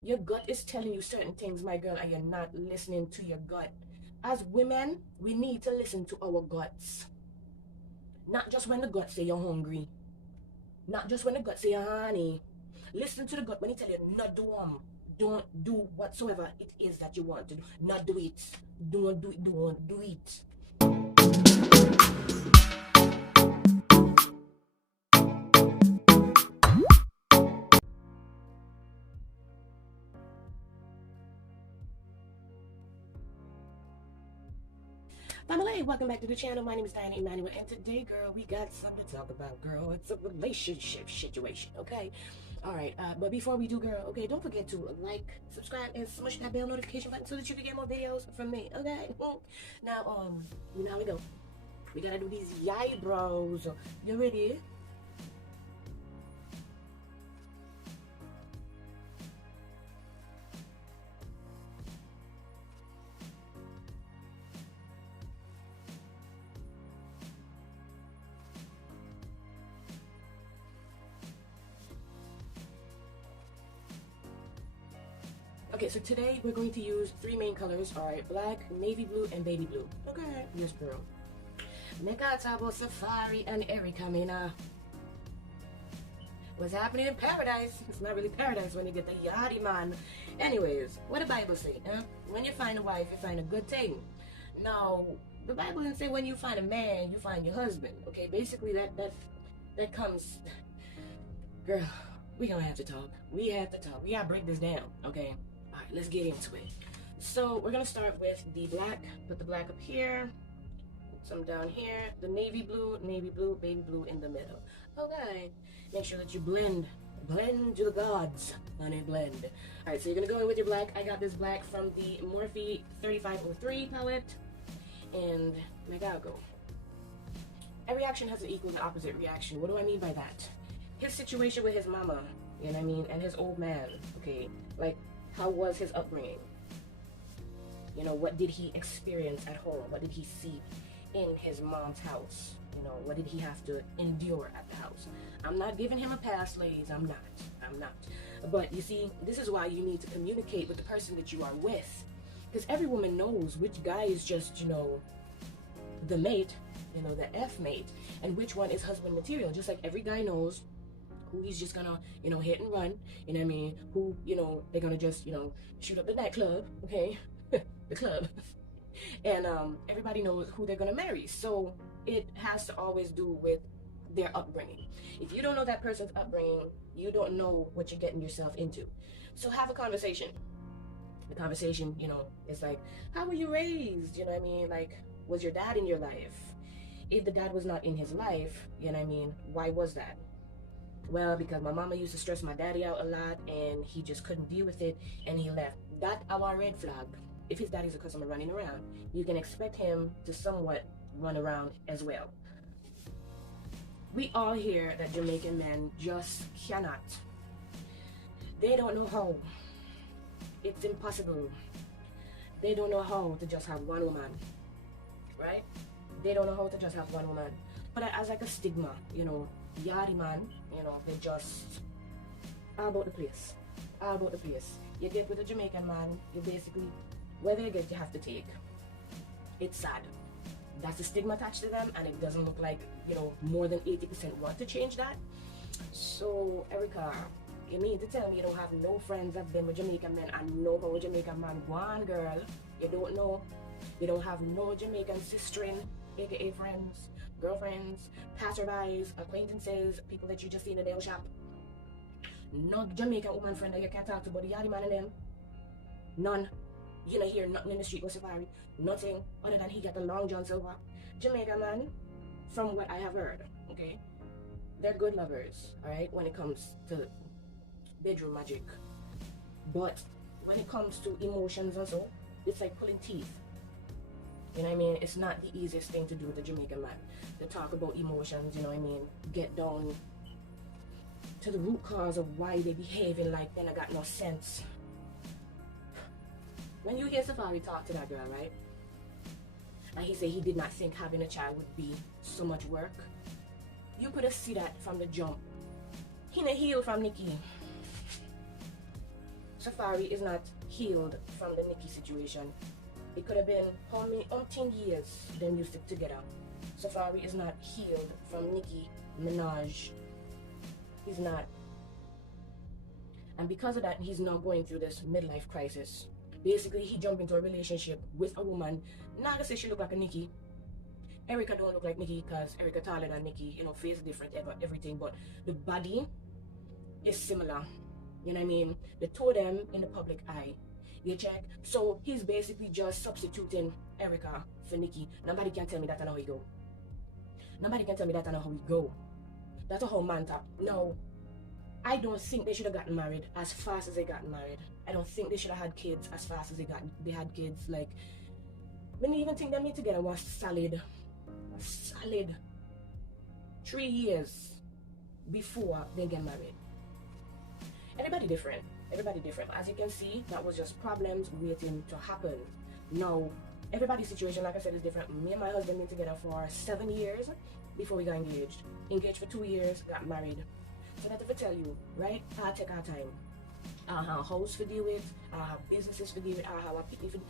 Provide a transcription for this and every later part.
Your gut is telling you certain things, my girl, and you're not listening to your gut. As women, we need to listen to our guts. Not just when the gut say you're hungry. Not just when the gut say you're honey. Listen to the gut when it tell you not do Don't do whatsoever it is that you want to do. Not do it. Don't do it. Don't do it. Famalaaay, welcome back to the channel. My name is Diana Emanuel, and today, girl, we got something to talk about, girl. It's a relationship situation, okay? All right, but before we do, girl, okay, don't forget to like, subscribe, and smash that bell notification button so that you can get more videos from me, okay? Now, you know how we go. We gotta do these eyebrows. You ready? Okay, so today we're going to use three main colors, alright? Black, navy blue, and baby blue. Okay, yes, girl. Make out about Safaree and Erica, Mina. What's happening in paradise? It's not really paradise when you get the yachty man. Anyways, what the Bible say? When you find a wife, you find a good thing. Now, the Bible didn't say when you find a man, you find your husband. Okay, basically that comes. Girl, we gonna have to talk. We have to talk. We gotta break this down. Okay. All right, let's get into it. So we're gonna start with the black. Put the black up here. Some down here. The navy blue, baby blue in the middle. Okay. Make sure that you blend to the gods, honey, blend. All right, so you're gonna go in with your black. I got this black from the Morphe 3503 palette, and make out go. Every action has an equal and opposite reaction. What do I mean by that? His situation with his mama, you know what I mean, and his old man, okay? Like, how was his upbringing? You know, what did he experience at home? What did he see in his mom's house? You know, what did he have to endure at the house? I'm not giving him a pass, ladies. I'm not. But you see, this is why you need to communicate with the person that you are with. Because every woman knows which guy is just, you know, the mate, you know, the F mate, and which one is husband material. Just like every guy knows who he's just gonna, you know, hit and run, you know what I mean? Who, you know, they're gonna just, you know, shoot up the nightclub, okay? The club. And everybody knows who they're gonna marry. So it has to always do with their upbringing. If you don't know that person's upbringing, you don't know what you're getting yourself into. So have a conversation. The conversation, you know, is like, how were you raised? You know what I mean? Like, was your dad in your life? If the dad was not in his life, you know what I mean? Why was that? Well, because my mama used to stress my daddy out a lot, and he just couldn't deal with it, and he left. That our red flag. If his daddy's a customer running around, you can expect him to somewhat run around as well. We all hear that Jamaican men just cannot. They don't know how. It's impossible. They don't know how to just have one woman, right? They don't know how to just have one woman. But as like a stigma, you know, yardie man, you know, they just all about the place. All about the place. You get with a Jamaican man, you basically, whether you get, you have to take. It's sad. That's the stigma attached to them, and it doesn't look like, you know, more than 80% want to change that. So, Erica, you mean to tell me you don't have no friends that have been with Jamaican men and know how a Jamaican man go on, girl? You don't know? You don't have no Jamaican sistering, aka friends, girlfriends, passerbys, acquaintances, people that you just see in the nail shop? No Jamaican woman friend that you can talk to but the yardie man and them? None. You don't hear nothing in the street with Safaree. Nothing other than he got the long John Silver. Jamaican man, from what I have heard, okay, they're good lovers, alright, when it comes to bedroom magic. But when it comes to emotions and so, it's like pulling teeth. You know what I mean? It's not the easiest thing to do with a Jamaican man. To talk about emotions, you know what I mean? Get down to the root cause of why they behaving like they got no sense. When you hear Safaree talk to that girl, right? And he said he did not think having a child would be so much work. You could have seen that from the jump. He didn't heal from Nikki. Safaree is not healed from the Nikki situation. It could have been how many umpteen years them you stick together. Safaree is not healed from Nicki Minaj. He's not. And because of that, he's now going through this midlife crisis. Basically, he jumped into a relationship with a woman. Not gonna say she look like a Nicki. Erica don't look like Nicki because Erica taller than Nicki. You know, face different, everything. But the body is similar. You know what I mean? The two of them in the public eye. You check? So he's basically just substituting Erica for Nicki. Nobody can tell me that I know how we go. Nobody can tell me that I know how we go. That's a whole man talk. No. I don't think they should have gotten married as fast as they got married. I don't think they should have had kids as fast as they had kids. Like, when you even think they meet together was solid 3 years before they get married. Everybody different. As you can see, that was just problems waiting to happen. Now, everybody's situation, like I said, is different. Me and my husband been together for 7 years before we got engaged. Engaged for 2 years, got married. So that's to tell you, right? I take our time. I have a house to deal with, I have businesses to deal with, I have a picnic for,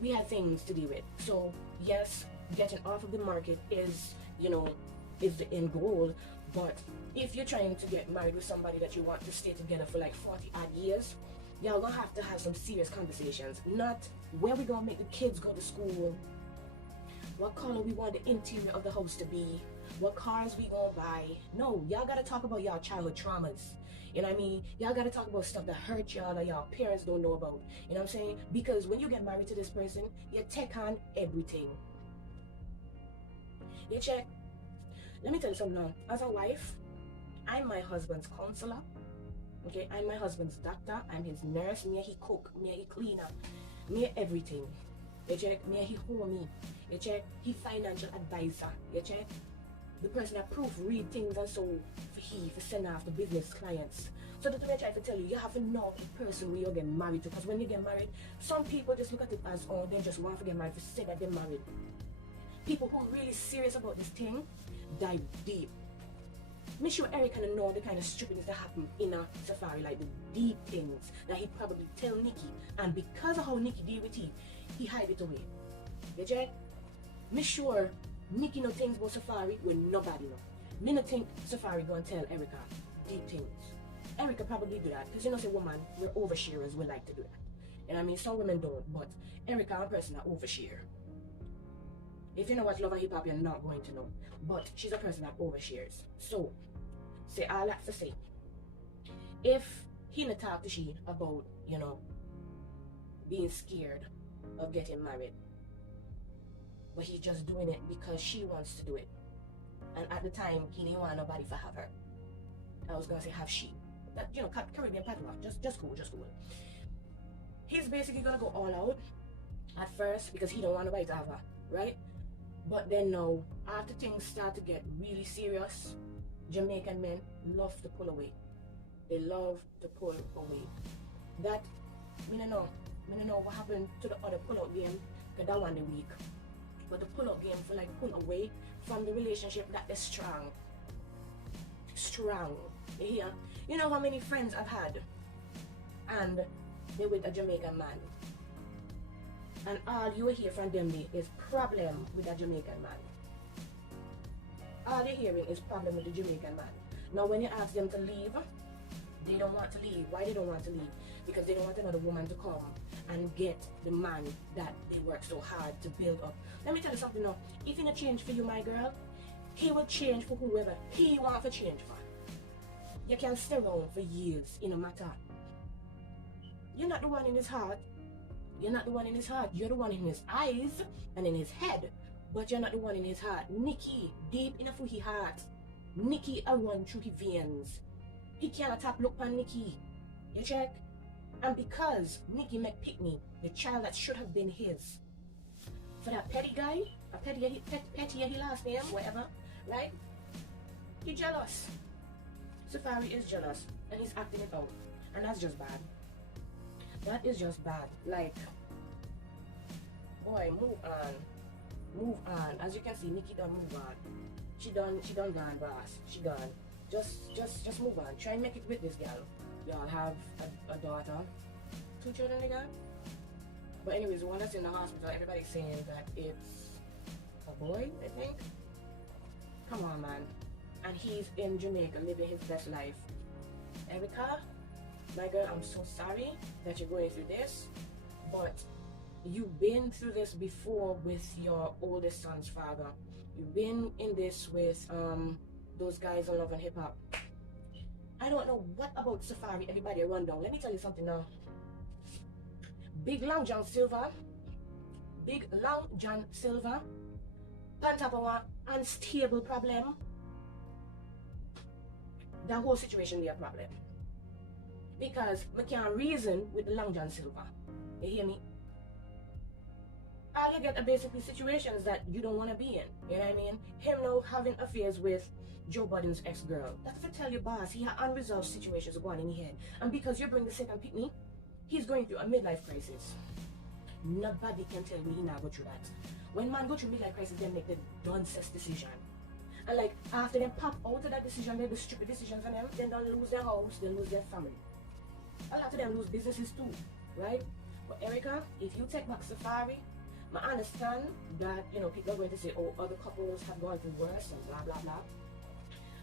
we had things to deal with. So yes, getting off of the market is, you know, is the end goal. But if you're trying to get married with somebody that you want to stay together for like 40 odd years, y'all gonna have to have some serious conversations. Not where we gonna make the kids go to school, what color we want the interior of the house to be, what cars we gonna buy. No, y'all gotta talk about y'all childhood traumas. You know what I mean? Y'all gotta talk about stuff that hurt y'all that y'all parents don't know about. You know what I'm saying? Because when you get married to this person, you take on everything. You check. Let me tell you something now. As a wife, I'm my husband's counselor. Okay, I'm my husband's doctor. I'm his nurse. Me he cook. Me he clean up. Me everything. You check. Me he home me. You check. He financial advisor. You check. The person that proofread things and so for send off the business clients. So that's what I try to tell you. You have to know the person where you're getting married to. Because when you get married, some people just look at it as, oh, they just want to get married to say that they're married. People who are really serious about this thing dive deep. Make sure Erica know the kind of stupidness that happen in a Safaree, like the deep things that he probably tell Nicki, and because of how Nicki deal with it, he hide it away. You check? Make sure Nicki know things about Safaree when nobody know. Me no think Safaree gonna tell Erica deep things. Erica probably do that, because you know say woman, we're oversharers, we like to do that. And I mean some women don't, but Erica a person that overshare. If you know what love and hip hop, you're not going to know. But she's a person that overshares. So, say all that to say, if he not talk to she about, you know, being scared of getting married, but he's just doing it because she wants to do it. And at the time, he didn't want nobody to have her. I was gonna say have she. That, you know, Caribbean patois, just cool. He's basically gonna go all out at first because he don't want nobody to have her, right? But then now, after things start to get really serious, Jamaican men love to pull away. They love to pull away. That, I don't know what happened to the other pull-out game, because that one the weak. But the pull-out game for like pull away from the relationship that is strong. Strong. You hear? You know how many friends I've had, and they're with a Jamaican man. And all you hear from them is problem with the Jamaican man. All they're hearing is problem with the Jamaican man. Now when you ask them to leave, they don't want to leave. Why they don't want to leave? Because they don't want another woman to come and get the man that they work so hard to build up. Let me tell you something now. If he not change for you, my girl, he will change for whoever he wants to change for. You can stay around for years in a matter. You're not the one in his heart. You're not the one in his heart. You're the one in his eyes and in his head. But you're not the one in his heart. Nicki, deep enough for his heart. Nicki a run through his veins. He can't tap look on Nicki. You check? And because Nicki make pick me, the child that should have been his, for that petty guy, a petty he last name, whatever, right? He jealous. Safaree is jealous and he's acting it out. And that's just bad. That is just bad. Like, boy, move on. Move on. As you can see, Nicki done move on. She done gone, boss. She gone. Just move on. Try and make it with this girl. Y'all have a daughter. 2 children they got. But anyways, the one that's in the hospital, everybody's saying that it's a boy, I think. Come on, man. And he's in Jamaica living his best life. Erica, my girl, I'm so sorry that you're going through this, but you've been through this before with your oldest son's father. You've been in this with those guys on Love and Hip Hop. I don't know what about Safaree everybody run down. Let me tell you something now. Big Long John Silver, on top of one unstable problem, that whole situation be a problem. Because I can't reason with the Long John Silver. You hear me? All you get are basically situations that you don't want to be in. You know what I mean? Him now having affairs with Joe Budden's ex-girl. That's if I tell you, boss, he had unresolved situations going in his head. And because you bring the second pick me, he's going through a midlife crisis. Nobody can tell me he not go through that. When man go through midlife crisis, they make the nonsense decision. And like after them pop out of that decision, they do stupid decisions on them, then they'll lose their house, they lose their family. A lot of them lose businesses too, right? But Erica, if you take back Safaree, I understand that, you know, people are going to say, oh, other couples have gone through worse and blah, blah, blah.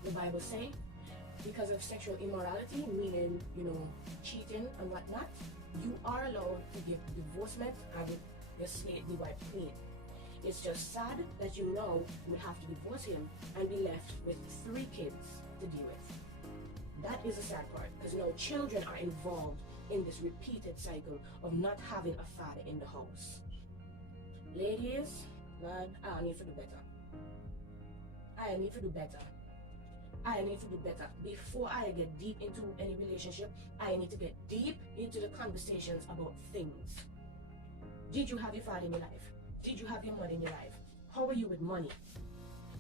The Bible say, because of sexual immorality, meaning, you know, cheating and whatnot, you are allowed to give divorcement and your slate be wiped clean. It's just sad that you now will have to divorce him and be left with 3 kids to deal with. That is a sad part, because now children are involved in this repeated cycle of not having a father in the house. Ladies, man, I need to do better. I need to do better. I need to do better. Before I get deep into any relationship, I need to get deep into the conversations about things. Did you have your father in your life? Did you have your mother in your life? How are you with money?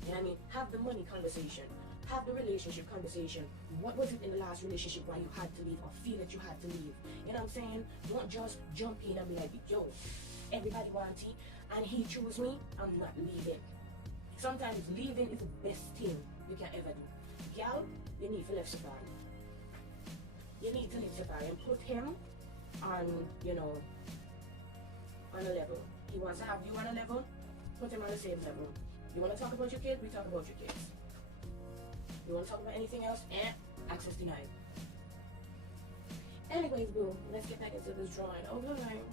You know what I mean? Have the money conversation. Have the relationship conversation. What was it in the last relationship why you had to leave or feel that you had to leave? You know what I'm saying? Don't just jump in and be like, yo, everybody wants it and he chose me, I'm not leaving. Sometimes leaving is the best thing you can ever do. Girl, you need to leave Safaree. You need to leave Safaree and put him on, you know, on a level. He wants to have you on a level, put him on the same level. You want to talk about your kids? We talk about your kids. You want to talk about anything else? Access denied. Anyways, boo, let's get back into this drawing. Oh, good night.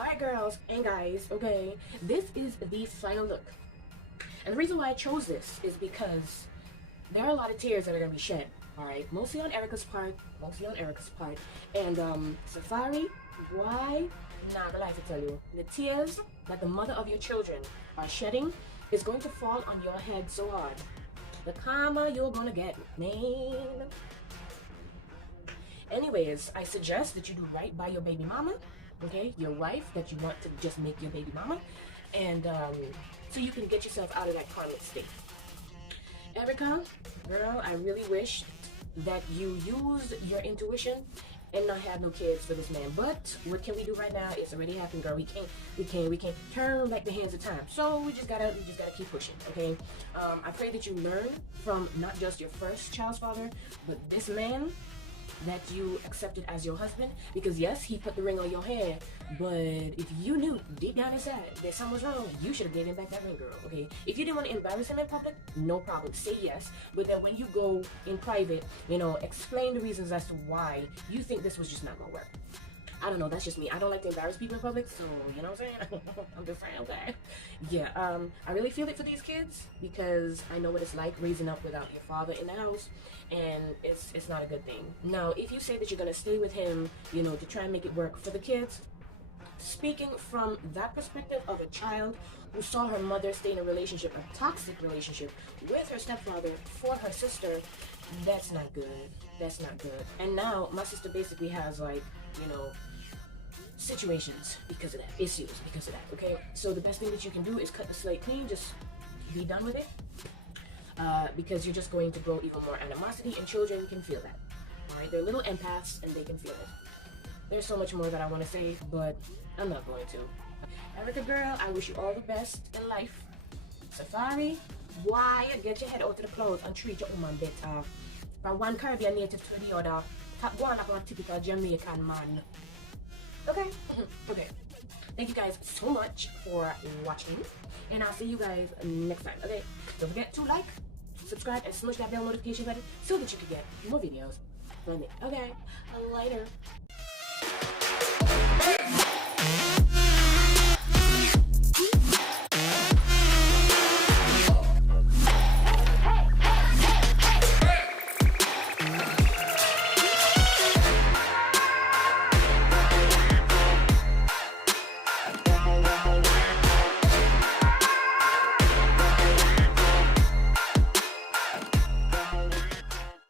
Alright girls and guys, okay, this is the final look. And the reason why I chose this is because there are a lot of tears that are going to be shed. Alright, mostly on Erica's part. And Safaree, why? Nah, I like to tell you. The tears that the mother of your children are shedding is going to fall on your head so hard. The karma you're gonna get, man. Anyways, I suggest that you do right by your baby mama, okay? Your wife that you want to just make your baby mama, and so you can get yourself out of that karmic state. Erica, girl, I really wish that you used your intuition and not have no kids for this man. But what can we do right now? It's already happened, girl. We can't turn back the hands of time. So we just gotta keep pushing, okay? I pray that you learn from not just your first child's father, but this man that you accepted as your husband, because yes, he put the ring on your hand, but if you knew deep down inside that something was wrong, you should have given him back that ring, girl, okay? If you didn't want to embarrass him in public, no problem, say yes, but then when you go in private, you know, explain the reasons as to why you think this was just not gonna work. I don't know, that's just me. I don't like to embarrass people in public, so, you know what I'm saying? I'm just saying, okay? Yeah, I really feel it for these kids, because I know what it's like raising up without your father in the house, and it's not a good thing. Now, if you say that you're going to stay with him, you know, to try and make it work for the kids, speaking from that perspective of a child who saw her mother stay in a relationship, a toxic relationship, with her stepfather for her sister, that's not good. That's not good. And now, my sister basically has, like, you know, situations because of that, issues because of that, okay? So the best thing that you can do is cut the slate clean, just be done with it, because you're just going to grow even more animosity, and children can feel that, all right? They're little empaths and they can feel it. There's so much more that I want to say, but I'm not going to. Erica girl, I wish you all the best in life. Safaree, why? Get your head out of the clouds and treat your woman better. From one Caribbean native to the other, go on like a typical Jamaican man. Okay? Okay. Thank you guys so much for watching, and I'll see you guys next time. Okay? Don't forget to like, subscribe, and smash that bell notification button so that you can get more videos from me. Okay? Later.